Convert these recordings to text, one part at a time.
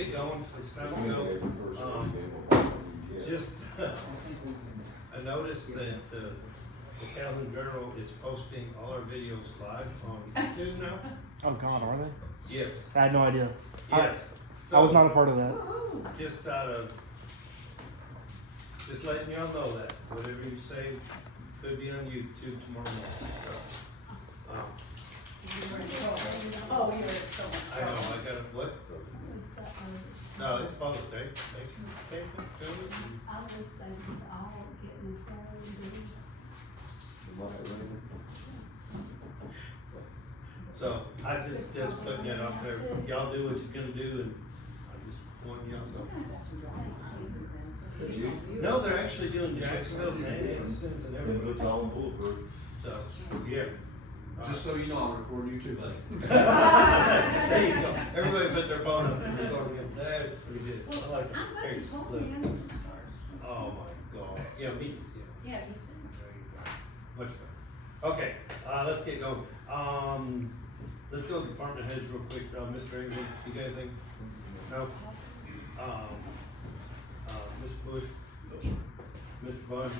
Get going, it's time to go. Just, I noticed that the Calhoun Journal is posting all our videos live on YouTube now. Oh God, are they? Yes, I had no idea. yes. I was not a part of that. Just just letting y'all know that, whatever you say could be on YouTube tomorrow morning, so. Oh, you're so I know, I got a, what? No, it's public, they can't film it. I would say we're all getting phone. So I just putting that out there. Y'all do what you're gonna do, and I just want y'all to know. No, they're actually doing Jacksonville and Instance and everything. It's all bulletproof. So, yeah. Just so you know, I'm recording you too, buddy. There you go. Everybody put their phone up and just going, that's pretty good. I like that. I'm Hey, glad you told look. me I'm gonna start. Oh my God. Yeah, me too. Yeah, you too. There you go. Much better. Okay, let's get going. Let's go department heads real quick. Mr. England, you got anything? No? Mr. Bush? Mr. Bud?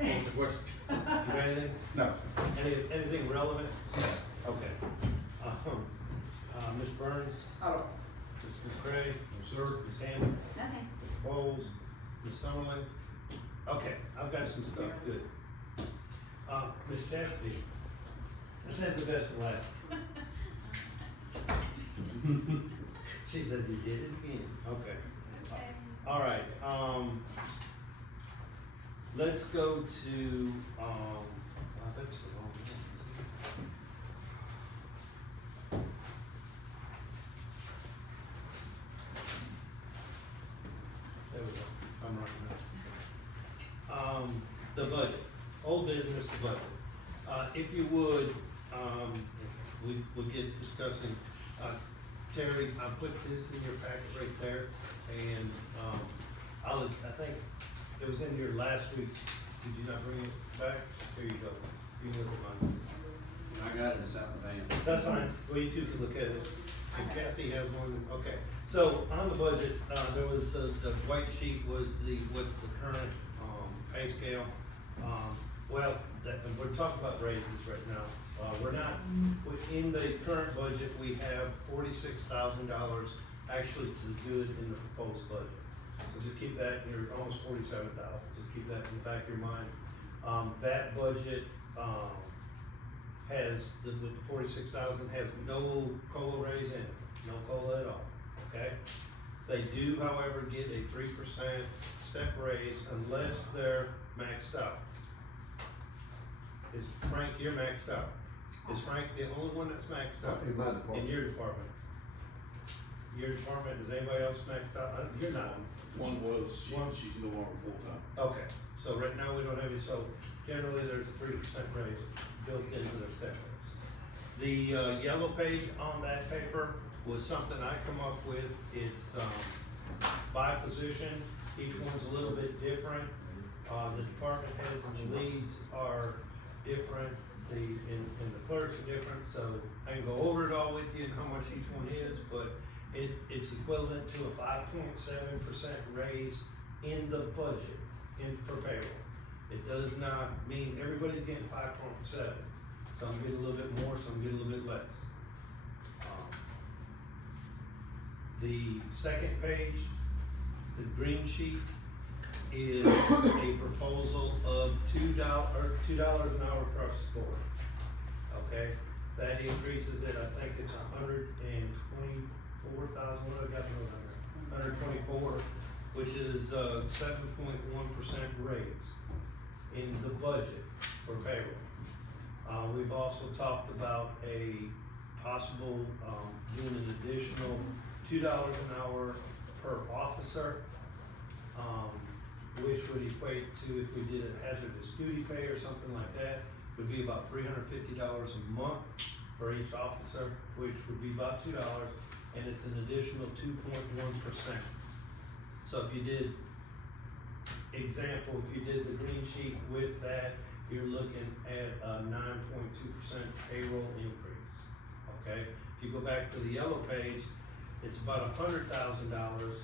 Answer question. You got anything? No. Anything relevant? Okay. Ms. Burns? Oh. Mr. McCray? Sir. Ms. Hammond? Nothing. Mr. Bowles? Ms. Summerlin? Okay, I've got some stuff, good. Ms. Chastity? I said the best for last. She said you did it again, okay. All right, let's go to, that's the wrong one. There we go, I'm right now. The budget, old business budget. If you would, we'll get discussing, Terry, I put this in your packet right there, and, I think it was in your last week's, did you not bring it back? Here you go, you can look at mine. I got it, it's out the van. That's fine, well, you two can look at it, and Kathy has one, okay. So, on the budget, there was, the white sheet was what's the current, pay scale. Well, we're talking about raises right now. We're not, within the current budget, we have $46,000 actually to the good in the proposed budget. So just keep that, you're almost 47,000, just keep that in the back of your mind. That budget, has, with the 46,000, has no COLA raise in it, no COLA at all, okay? They do, however, get a 3% step raise unless they're maxed out. Is Frank, you're maxed out? Is Frank the only one that's maxed out? In my In department. your department? Your department, is anybody else maxed out? You're not. One was, she's no longer full-time. Okay, so right now we don't have any, so generally there's a 3% raise built into their step raise. The yellow page on that paper was something I come up with. It's by position, each one's a little bit different. The department heads and the leads are different, and the clerks are different, so I can go over it all with you and how much each one is, but it's equivalent to a 5.7% raise in the budget, for payroll. It does not mean everybody's getting 5.7. Some get a little bit more, some get a little bit less. The second page, the green sheet, is a proposal of $2 an hour across the board. Okay, that increases it, I think it's 124,000, what I got on there? 124, which is 7.1% raise in the budget for payroll. We've also talked about a possible, doing an additional $2 an hour per officer, which would equate to, if we did a hazardous duty pay or something like that, would be about $350 a month for each officer, which would be about $2, and it's an additional 2.1%. So if you did, example, if you did the green sheet with that, you're looking at a 9.2% payroll increase, okay? If you go back to the yellow page, it's about $100,000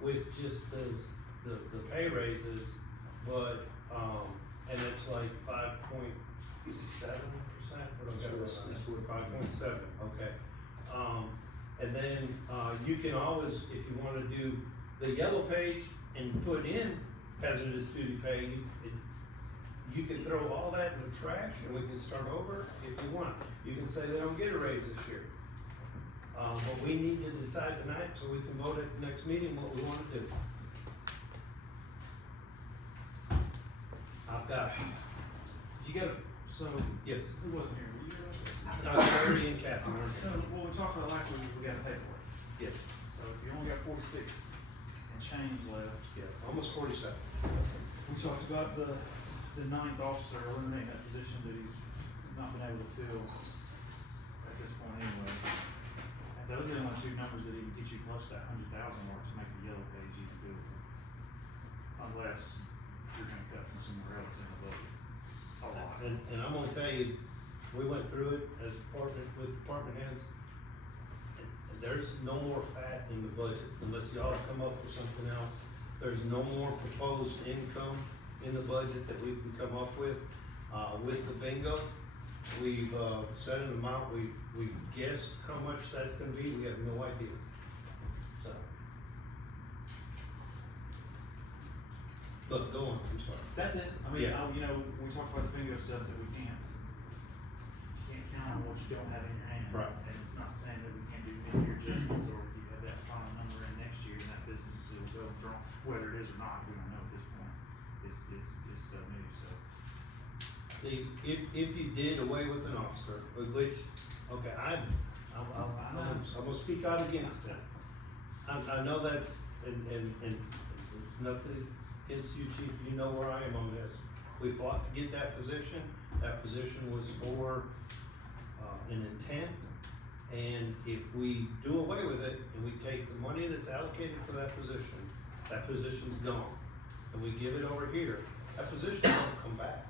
with just the pay raises, but, and it's like 5.7%, what I've got That's written on what- it, 5.7, okay. And then, you can always, if you wanna do the yellow page and put in hazardous duty pay, you can throw all that in the trash and we can start over if you want. You can say they don't get a raise this year. But we need to decide tonight so we can vote at the next meeting what we wanna do. I've got, You got, so, yes, who wasn't here, were you here last Larry and Kathy. week? So, what we talked about last week, we gotta pay for it. Yes, So if you only got 46 and change left, yeah, almost 47. we talked about the ninth officer eliminating that position that he's not been able to fill at this point anyway. And those are the only two numbers that even get you close to that 100,000 mark to make the yellow page even doable. Unless you're gonna cut from somewhere else in the budget. A lot. And I'm gonna tell you, we went through it as department, with department heads. And there's no more fat in the budget unless y'all come up with something else. There's no more proposed income in the budget that we can come up with. With the bingo, we've, set an amount, we've guessed how much that's gonna be, we have no idea. So. But go on, I'm sorry. That's it. I mean, Yeah. you know, we talked about the bingo stuff that we can't count on what you don't have in your hand. Right. And it's not saying that we can't do mid-year adjustments or you have that final number in next year and that business is still going strong. Whether it is or not, we don't know at this point. It's new, so. If you did away with an officer, which, okay, I'm gonna speak out against that. I know that's, and it's nothing against you, chief, you know where I am on this. We fought to get that position was for, an intent, and if we do away with it, and we take the money that's allocated for that position's gone, and we give it over here, that position won't come back.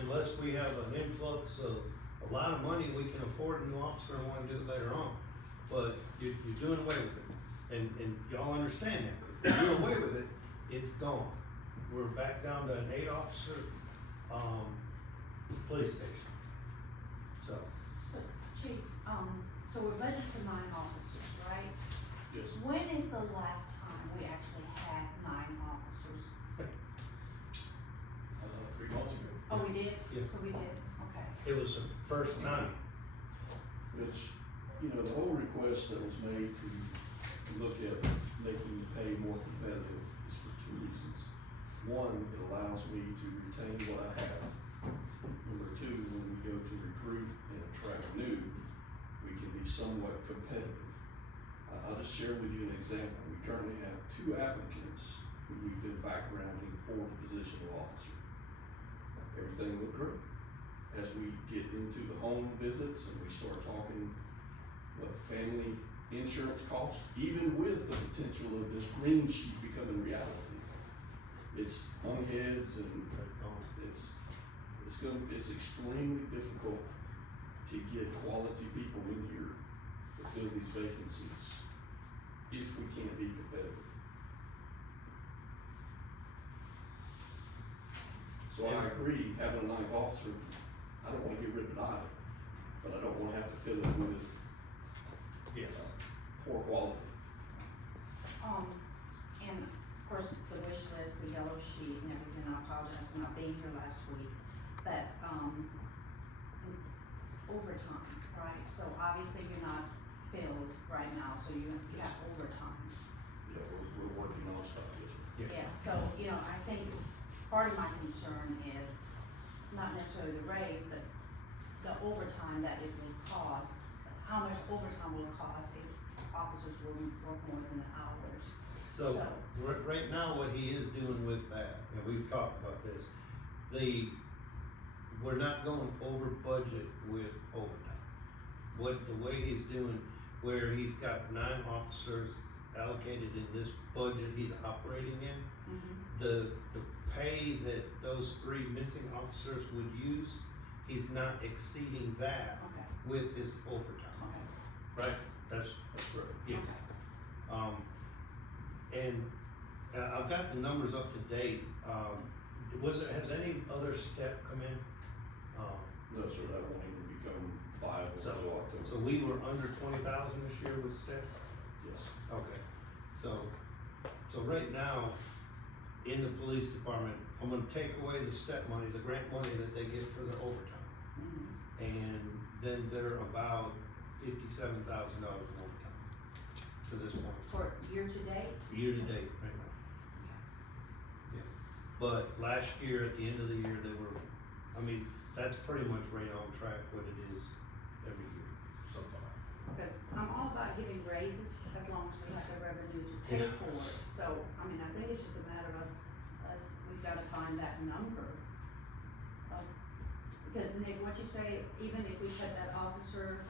Unless we have an influx of a lot of money, we can afford a new officer and wanna do it later on. But you're doing away with it, and y'all understand that. If you do away with it, it's gone. We're back down to an 8-officer, police station. So, So, Chief, so we're budgeted for 9 officers, right? Yes. When is the last time we actually had 9 officers? 3 months ago. Oh, we did? Yes. So we did, okay. it was the first time. Which, you know, the whole request that was made to look at making the pay more competitive is for 2 reasons. One, it allows me to retain what I have. Number 2, when we go to recruit and attract new, we can be somewhat competitive. I'll just share with you an example. We currently have 2 applicants who we've been backgrounding for the position of officer. Everything looked great. As we get into the home visits and we start talking what family insurance costs, even with the potential of this green sheet becoming reality, it's hung heads and it's extremely difficult to get quality people in here to fill these vacancies if we can't be competitive. So I agree, having a 9th officer, I don't wanna get rid of it either, but I don't wanna have to fill it with Yes. poor quality. And of course, the wish list, the yellow sheet and everything, I apologize for not being here last week, but, overtime, right? So obviously you're not filled right now, so you have overtime. Yeah, we're working on stuff, yes. Yeah, so, you know, I think part of my concern is not necessarily the raise, but the overtime that it will cost. How much overtime will it cost if officers will work more than the hours? So, right now, what he is doing with that, and we've talked about this, we're not going over budget with overtime. The way he's doing, where he's got 9 officers allocated in this budget he's operating in, the pay that those 3 missing officers would use, he's not exceeding that Okay, with his overtime, okay. right? That's correct. yes. And I've got the numbers up to date. Has any other step come in? No, sir, that won't even become viable So, until October. so we were under 20,000 this year with step? Yes. Okay, so right now, in the police department, I'm gonna take away the step money, the grant money that they get for their overtime. And then they're about $57,000 in overtime to this point, For year to date? year to date right now. Yeah, but last year, at the end of the year, they were, I mean, that's pretty much right on track what it is every year so far. Because I'm all about giving raises as long as we have the revenue to pay Yeah. for it. So, I mean, I think it's just a matter of us, we've gotta find that number. Because Nick, what you say, even if we cut that officer,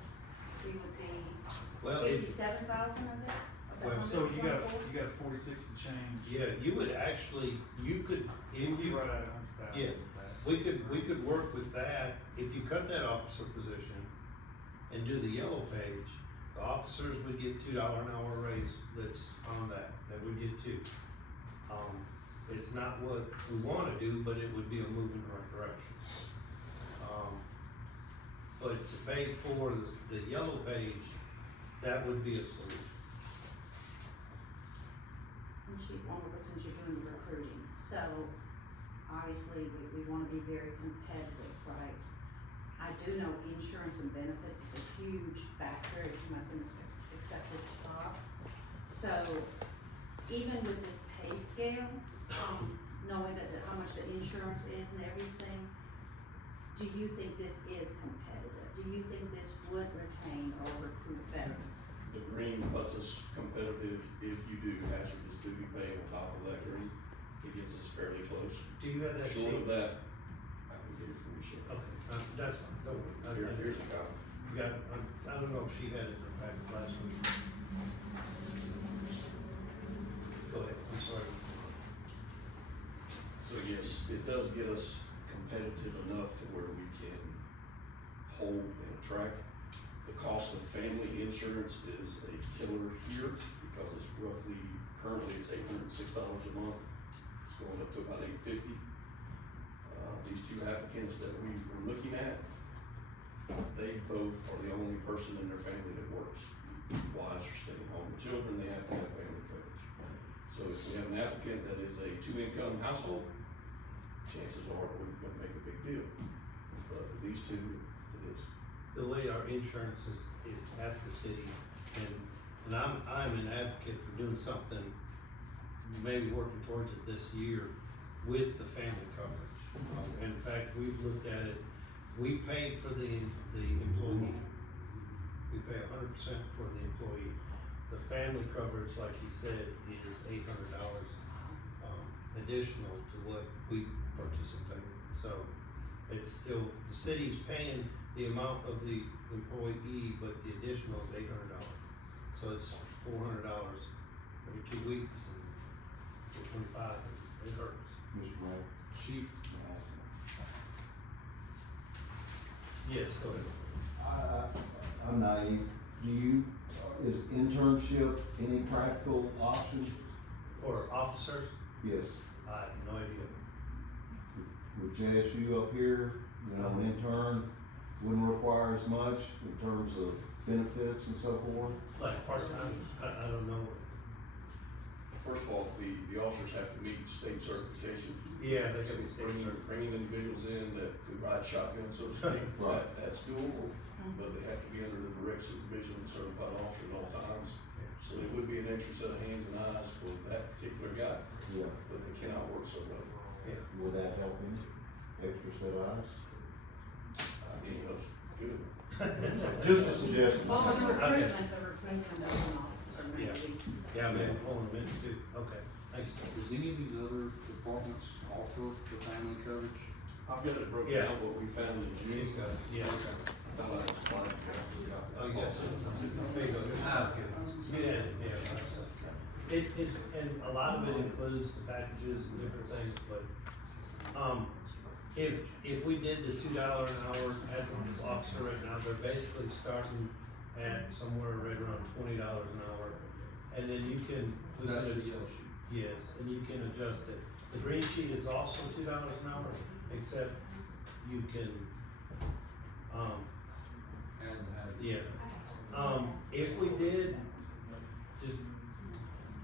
we would be Well, if, 57,000 of that? Of that Well, So you got 124? 46 and change. yeah, you would actually, you could, if you. Right at 100,000. Yeah. We could work with that, if you cut that officer position and do the yellow page, the officers would get $2 an hour raise that's on that would get two. It's not what we wanna do, but it would be a move in the right direction. But to pay for the yellow page, that would be a solution. And Chief Wonderful, since you're doing the recruiting, so obviously we wanna be very competitive, right? I do know insurance and benefits is a huge factor, it's nothing except at the top. So even with this pay scale, knowing that how much the insurance is and everything, do you think this is competitive? Do you think this would retain or recruit better? The green puts us competitive if you do hazardous duty pay on top of that green. It gets us fairly close. Do you have that sheet? Short of that, I can get it for you, sir. Okay, that's fine, don't worry. Here's a copy. You got, I don't know if she had it in her packet last week. Go ahead, I'm sorry. So yes, it does get us competitive enough to where we can hold and attract. The cost of family insurance is a killer here because it's roughly, currently it's $806 a month. It's going up to about $850. These two applicants that we were looking at, they both are the only person in their family that works. Wives are staying home with children, they have to have family coverage. So if we have an applicant that is a 2-income household, chances are it wouldn't make a big deal. But with these two, it is. The way our insurance is at the city, and I'm an advocate for doing something, maybe working towards it this year with the family coverage. In fact, we've looked at it, we pay for the employee. We pay 100% for the employee. The family coverage, like he said, is $800 additional to what we participate. So it's still, the city's paying the amount of the employee, but the additional is $800. So it's $400 every 2 weeks, and $425, it hurts. Mr. Brown, Chief, Yes, go ahead. I'm naive. Is internship any practical option? For officers, Yes. I have no idea. With JSU up here, an intern wouldn't require as much in terms of benefits and so forth? Like part-time, I don't know. First of all, the officers have to meet state certification. Yeah, they gotta be state certified. Bringing individuals in that could ride shotgun, so to speak, Right. that's doable, but they have to be under the direct supervision of a certified officer at all times. So it would be an extra set of hands and eyes for that particular guy, Yeah. but they cannot work so well. Yeah. Would that help him? Extra set of eyes? Any of us, good. Just a suggestion. Well, the Okay. recruitment of an officer, maybe. Yeah, maybe pulling them in too, okay, thank you. Does any of these other departments offer the family coverage? I've got it broken Yeah. down, what we found in June. He's got it, yeah. Thought I'd slide it. Oh, yes. There you go. That's good. Yeah, yeah. It's, and a lot of it includes the packages and different things, but, if we did the $2 an hour at the officer right now, they're basically starting at somewhere right around $20 an hour. And then you can. So that's the yellow sheet. Yes, and you can adjust it. The green sheet is also $2 an hour, except you can, And, yeah. If we did, just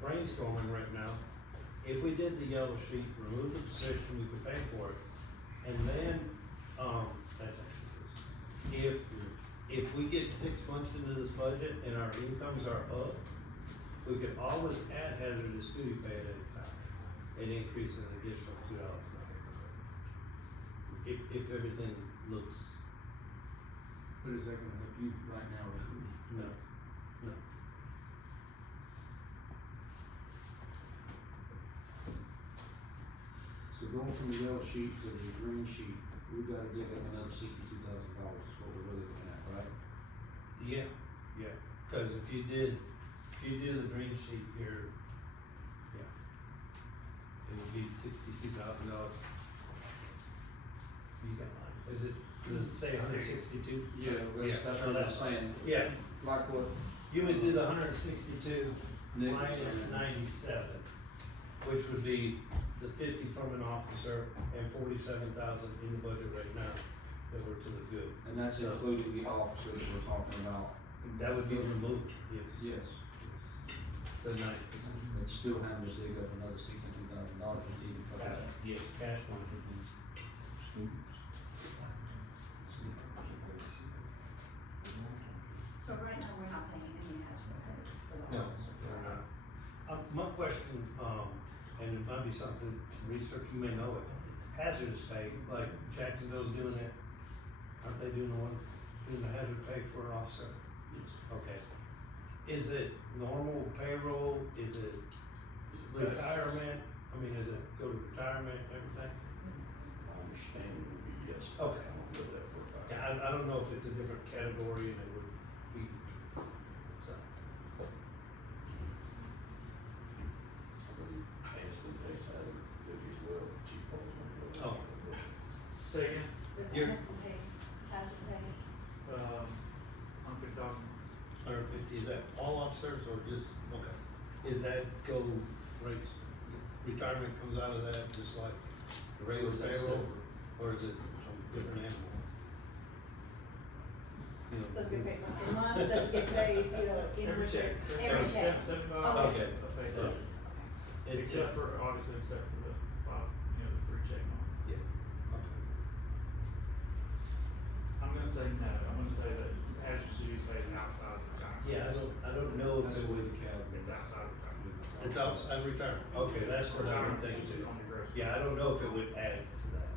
brainstorming right now, if we did the yellow sheet, remove the position, we could pay for it. And then, that's actually good. If we get 6 months into this budget and our incomes are up, we could always add hazardous duty pay at any time and increase an additional $2 an hour. If everything looks, But is that gonna help you right now? no, no. So going from the yellow sheet to the green sheet, we've gotta give them another $62,000 is what we're really looking at, right? Yeah, yeah, cause if you do the green sheet here, yeah, it would be $62,000. You got mine, does it say 162? Yeah, that's no, what I'm saying. Yeah, Like what? you would do the 162 Nick was minus saying. 97, which would be the 50 from an officer and 47,000 in the budget right now that were to the good. And that's including the officer that we're talking about. That would be removed, yes. Yes. Yes. The ninth position. It's still having to dig up another $62,000 to even put that. Yes, cash one. So right now, we're not paying any hazard pay for the No, officer. we're not. My question, and it might be something to research, you may know it, hazardous pay, like Jacksonville's doing it, aren't they doing the hazard pay for an officer? Yes. Okay. Is it normal payroll, is it retirement, I mean, is it go to retirement, everything? My understanding would be yes. Okay. I don't know that for a fact. Yeah, I don't know if it's a different category and it would be, so. Aston Pace had it as well, Chief Paul's one. Oh. Second, Is You're- Anderson pay, hazard pay? $150,000. 150, is that all officers or just, okay, is that go rates, retirement comes out of that, just like the regular payroll, or is it some different animal? You know, Doesn't get paid once a month, doesn't get paid, you know, in Every check. every check. $75. Okay. I pay Yeah. that. It's, Except for, obviously, except for the the 3 check months. yeah, okay, I'm gonna say no, I'm gonna say that hazardous duties pay is outside of retirement. yeah, I don't know if That's it the way would, the calendar. It's outside of retirement. it's outside retirement, okay, that's what I'm Retirement's thinking usually too. on your gross. Yeah, I don't know if it would add to that,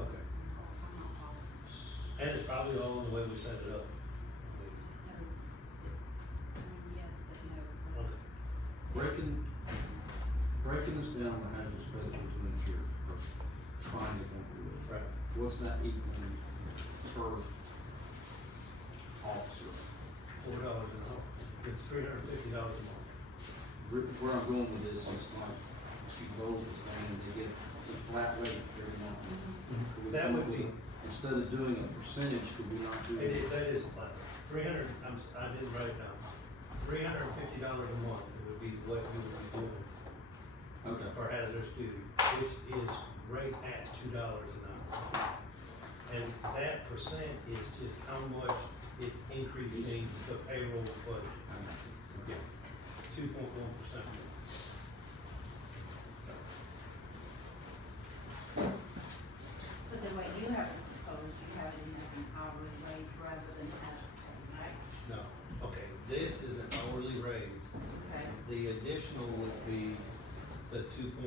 okay, and it's probably all in the way we set it up. Yes, but no. Okay, Breaking this down to hazardous pay that we're doing here, or trying to come up with, right, what's that equaling per officer? $4 an hour, it's $350 a month. Where I'm going with this is like, Chief Bowles was saying, they get a flat rate every month. Could we That come would up with be- a- Instead of doing a percentage, could we not do? That is a flat rate. 300, I didn't write it down. $350 a month, it would be what you would be doing Okay. for hazardous duty, which is right at $2 an hour. And that percent is just how much it's increasing the payroll budget. I got you. Okay. 2.1%. But the way you have it proposed, you have it as an hourly wage rather than hazard pay, right? No, okay, this is an hourly raise. Okay. The additional would be the 2.1%,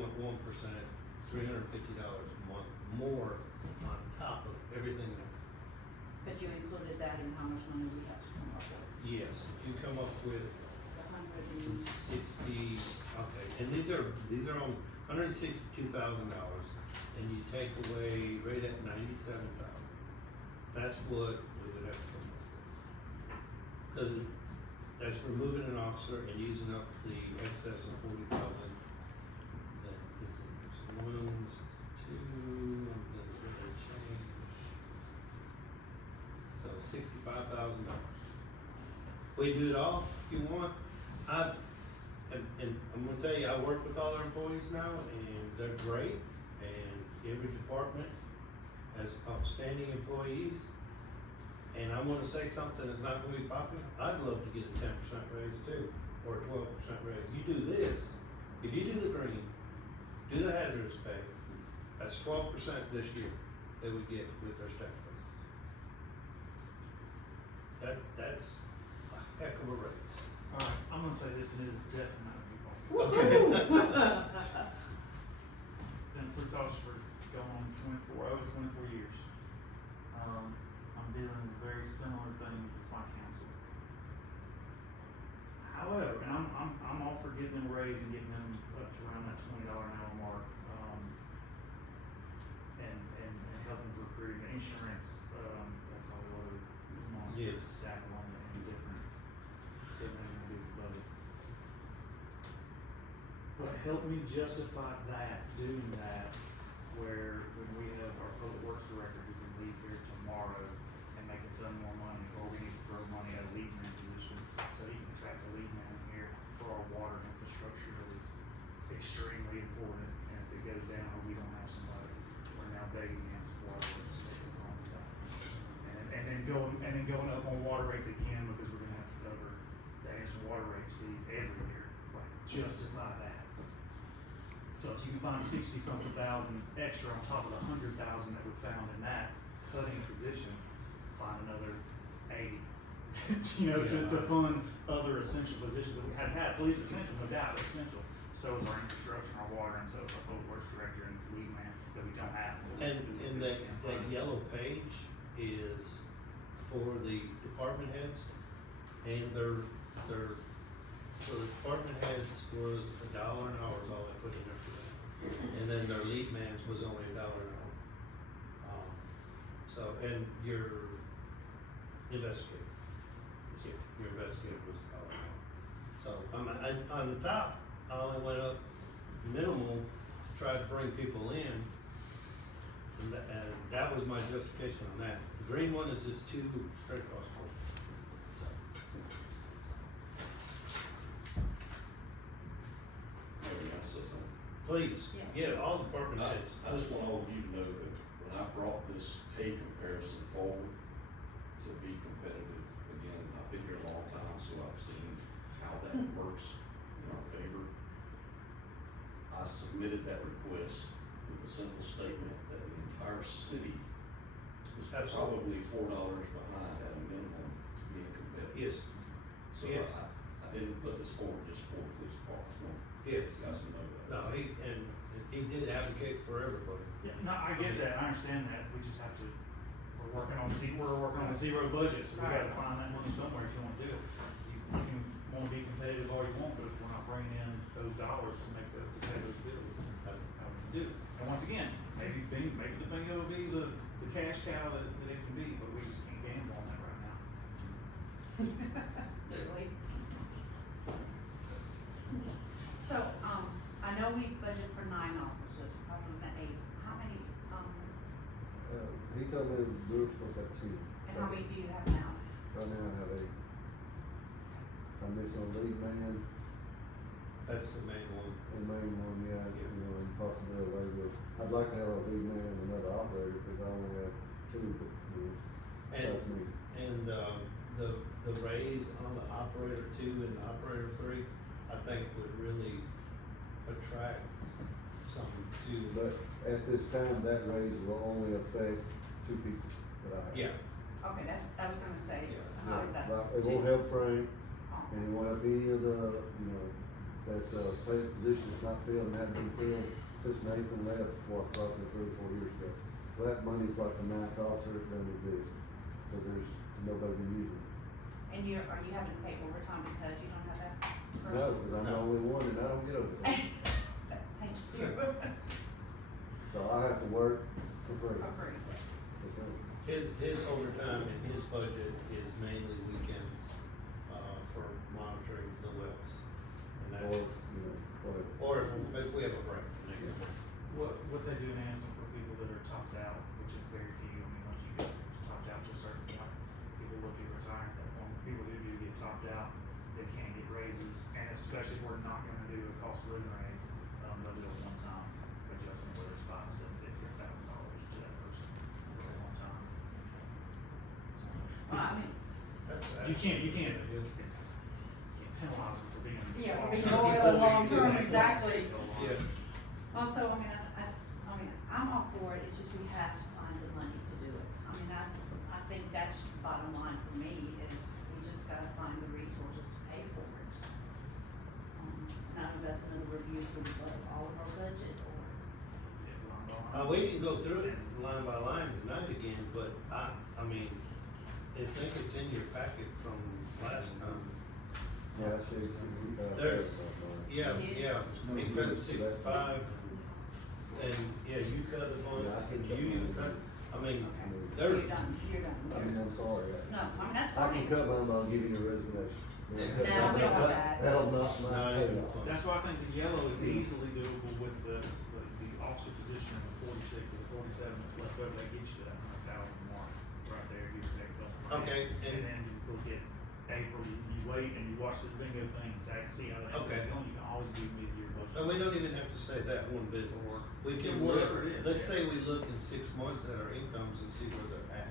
$350 a month more on top of everything else. But you included that in how much money we have to come up with, Yes, if you come up with the 160. 60, okay, and these are on $162,000, and you take away right at 97,000. That's what we would have to come up with. Cause that's removing an officer and using up the excess of 40,000. That is in there, so 162, I'm gonna change. So $65,000. We do it all if you want. And I'm gonna tell you, I work with all our employees now, and they're great, and every department has outstanding employees. And I'm gonna say something that's not gonna be popular, I'd love to get a 10% raise too, or a 12% raise. You do this, if you do the green, do the hazardous pay, that's 12% this year they would get with their step raises. That's a heck of a raise. Alright, I'm gonna say this, and it is definitely not gonna be popular. Been a police officer for going on over 24 years. I'm dealing with very similar things with my council. However, and I'm all for getting them raised and getting them up to around that $20 an hour mark, and helping to recruit insurance, that's a whole other monster Yes. to tackle on and different, budget. But help me justify that, doing that, where when we have our public works director who can leave here tomorrow and make a ton more money, or we need to throw money at a lead man position, so he can attract a lead man here for our water infrastructure that is extremely important, and if it goes down or we don't have somebody, we're now begging against water to take us on to that. And then going up on water rates again, because we're gonna have to cover the extra water rates fees every year, like justify that. So if you can find 60-something thousand extra on top of the 100,000 that we found in that cutting position, find another 80. You know, to fund other essential positions that we had had. Police are essential, no doubt, they're essential. So is our infrastructure, our water, and so is our public works director and this lead man that we don't have. And that yellow page is for the department heads, and their so the department heads was $1 an hour is all they put in there for that. And then their lead man's was only $1 an hour. So, and your investigator, your investigator was $1 an hour. So, on the top, I only went up minimal to try to bring people in. And that was my justification on that. The green one is just two straight across the board. Maybe I said something. Please, Yes. yeah, all department I heads. just want all of you to know that when I brought this pay comparison forward to be competitive, again, I've been here a long time, so I've seen how that works in our favor. I submitted that request with a simple statement that the entire city was Absolutely. probably $4 behind at a minimum to being competitive. Yes, So yes. I didn't put this forward just for the police department. yes. You guys know that. No, he did advocate for everybody. Yeah, no, I get that, I understand that, we just have to, we're working on a zero budget, so we gotta find that money somewhere if you wanna do it. You can wanna be competitive all you want, but if we're not bringing in those dollars to pay those bills, how we can do it. And once again, maybe the bingo will be the cash cow that it can be, but we just can't gamble on that right now. Really? So, I know we budgeted for 9 officers, possibly 8. How many, He told me we were supposed to have 2. and how many do you have now? Right now I have 8. I'm missing a lead man That's the main one. and main one, yeah, and possibly a labor. I'd like to have a lead man and another operator, because I only have 2, besides me. And the raise on the operator 2 and the operator 3, I think would really attract some to. But at this time, that raise will only affect 2 people that I have. Yeah, Okay, I was gonna say, Yeah. how is that? It won't help Frank, Oh. and it won't help any of the, that, position that's not filled and hasn't been filled since Nathan left, approximately 3 or 4 years ago. So that money's like the 9th officer, it doesn't exist, because there's nobody to use it. And are you having to pay overtime because you don't have that person? No, because I'm the only one and I don't get overtime. Thank you. So I have to work for free. For free. Yes, sir. his overtime and his budget is mainly weekends, for monitoring the wells. And Or, that's, whatever. or if we have a break. What they do in Anson for people that are topped out, which is very few, I mean, once you get topped out to a certain point, people look at retiring at that point. People who do get topped especially if we're not gonna do a cost of living raise, they'll do a one-time adjustment, whether it's $5, $750, or $1,000 to that person, for a one time. Well, I mean, You can't, it's, you can't penalize them for being. yeah, for being long-term. loyal long term, exactly. So long. Yeah. Also, I mean, I'm all for it, it's just we have to find the money to do it. I mean, I think that's the bottom line for me, is we just gotta find the resources to pay for it. Not invest in a review for all of our budget, or, Yeah, long. We can go through it line by line tonight again, but I mean, I think it's in your packet from last time. Yeah, I should see. There's- Yeah, You did? yeah, we cut it 65, and, yeah, you cut a bunch, and you cut, I mean, okay, there's, you're done. I mean, I'm sorry. No, I mean, that's I can fine. cut mine by giving you a resignation. No, we don't want that. That'll knock my Not pay even off. fun. That's why I think the yellow is easily doable with the officer position of the 46 or the 47 that's left over, that gets you to that 100,000 mark, right there, you take those. Okay, And and- then you look at April, you wait and you watch the bingo thing and say, see how that Okay. goes going, you can always do mid-year budget. and we don't even have to say that one business. We can look, Whatever it is. let's say we look in 6 months at our incomes and see where they're at.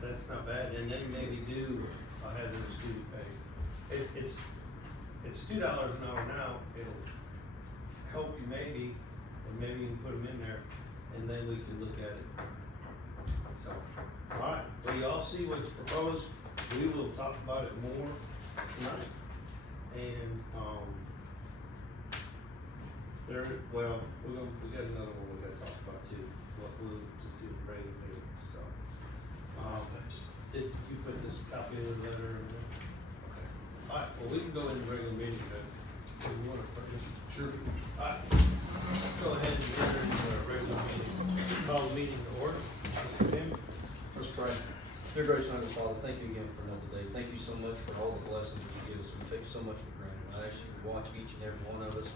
That's not bad, and then maybe do a hazardous duty pay. It's $2 an hour now, it'll help you maybe, and maybe you can put them in there, and then we can look at it. So, alright, well, y'all see what's proposed, we will talk about it more tonight. And, we got another one we gotta talk about too, what we'll just do a regular meeting, so. Did you put this copy of the letter in there? Okay. Alright, well, we can go into regular meeting then. Do you wanna put this? Sure. Alright, let's go ahead and enter into our regular meeting. Call the meeting to order. Mr. Tim? Let's pray. Dear gracious and Heavenly Father, thank you again for another day. Thank you so much for all the blessings you give us. We take so much for granted. I ask you to watch each and every one of us.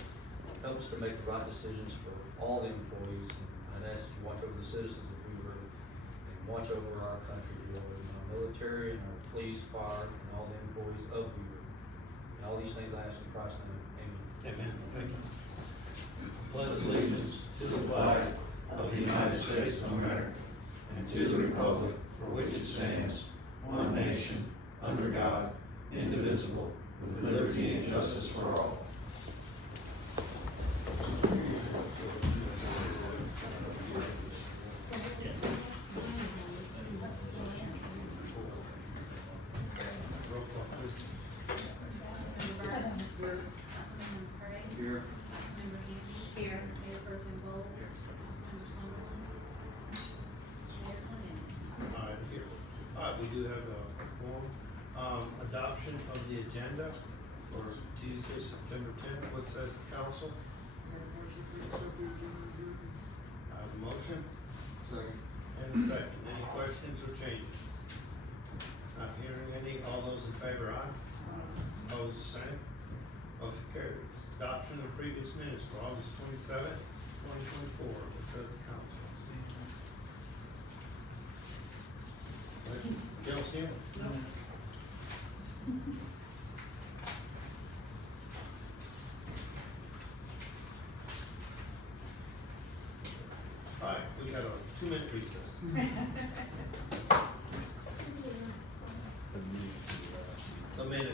Help us to make the right decisions for all the employees. And I'd ask that you watch over the citizens of Weaver and watch over our country, dear Lord, and our military and our police, fire, and all the employees of Weaver. And all these things I ask in Christ's name. Amen. Amen. Thank you. Pledge allegiance to the flag of the United States of America and to the republic for which it stands, one nation, under God, indivisible, with liberty and justice for all. Roll call, please. Councilmember Craig. Here. Councilmember Hughes. Here. Mayor Pro Tem Bowles. Councilmember Summerlin. Mayor Clement. Alright, here. Alright, we do have a form, adoption of the agenda for Tuesday, September 10th. What says the council? I have a motion Second. and a second. Any questions or changes? Not hearing any. All those in favor, aye? Opposed, the same. Motion carries. Adoption of previous minutes for August 27th, 2024. What says the council? You don't see them? no, Alright, we got a 2-minute recess. The minute